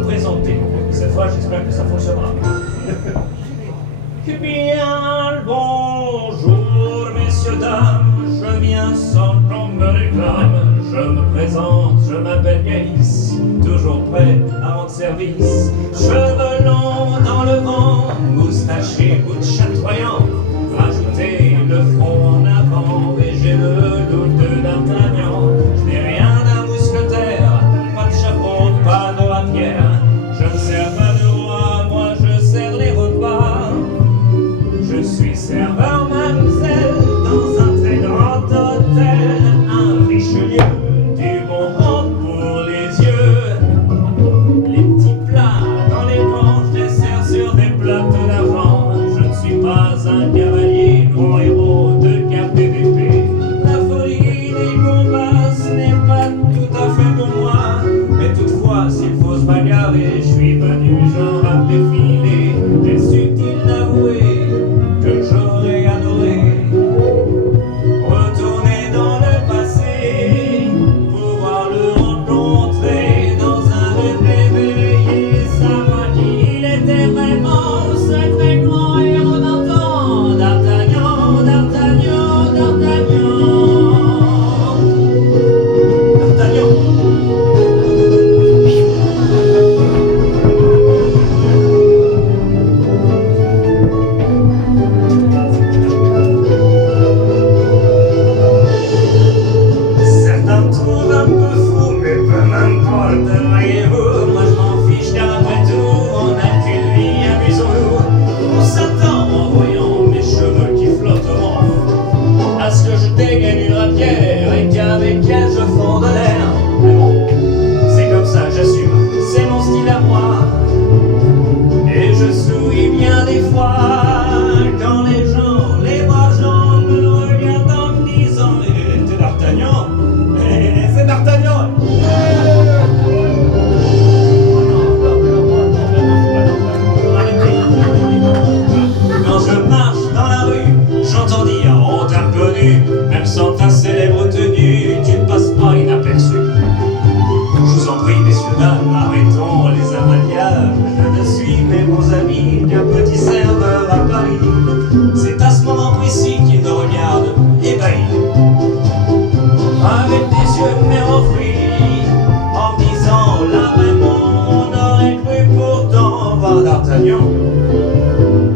me présenter. Cette fois, j'espère que ça fonctionnera. Eh bien, le bonjour, messieurs, dames. Je viens sans qu'on me réclame. Je me présente, je m'appelle Gaïs. Toujours prêt à rendre service. Cheveux longs dans le vent, moustaché, bout chatoyant. Rajoutez le front en avant et j'ai le look de d'Artagnan. Je n'ai rien d'un mousquetaire, pas de chapeau, pas de rapière. Je ne sers pas de roi, moi je sers les repas. Je suis serveur, mademoiselle, dans un très grand hôtel, un Richelieu, du bon rang pour les yeux. Les petits plats dans les grands, je les sers sur des plateaux d'argent. Je ne suis pas un cavalier, grand héros de carte et d'épée. La folie des combats, ce n'est pas tout à fait pour moi. Mais toutefois, s'il faut se bagarrer, je suis pas du genre à me défiler. Est-ce utile d'avouer que j'aurais adoré retourner dans le passé, pouvoir le rencontrer dans un rêve éveillé, savoir qui il était vraiment, ce très grand héros d'antan, D'Artagnan, D'Artagnan, D'Artagnan. D'Artagnan. Certains me trouvent un peu fou, mais peu m'importe, voyez-vous. Moi je m'en fiche car après tout, on n'a qu'une vie, amusons-nous. On s'attend en voyant mes cheveux qui flotteront à ce que je dégaine une rapière et qu'avec elle je fonde l'air. Mais bon, c'est comme ça, j'assume, c'est mon style à moi. Et je souris bien des fois quand les gens, les braves gens me regardent en me disant c'est D'Artagnan, c'est D'Artagnan. Quand je marche dans la rue, j'entends dire on t'a reconnu, même sans ta célèbre tenue, tu ne passes pas inaperçu. Je vous en prie, messieurs, dames, arrêtons les amaliages. Je ne suis, mes bons amis, qu'un petit serveur à Paris. C'est à ce moment précis qu'il me regarde, ébahi, avec des yeux de mer en fruits, en me disant, là vraiment, on aurait cru pourtant voir D'Artagnan.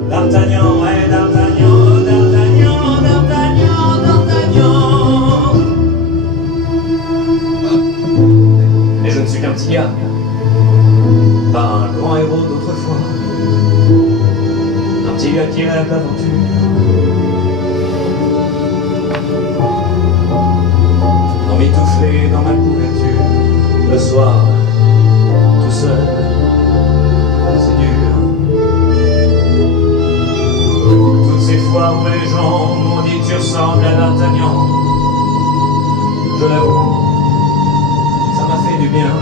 D'Artagnan, ouais, D'Artagnan, D'Artagnan, D'Artagnan, D'Artagnan. Mais je ne suis qu'un petit gars, pas un grand héros d'autrefois. Un petit gars qui rêve d'aventure. Emmitouflé dans ma couverture, le soir, tout seul, c'est dur. Toutes ces fois où les gens m'ont dit tu ressembles à D'Artagnan, je l'avoue, ça m'a fait du bien.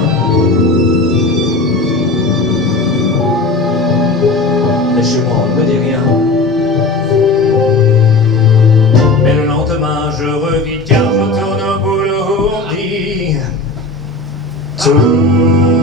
Mais chez moi on ne me dit rien. Mais le lendemain je revis car je tourne au boulot, on dit tout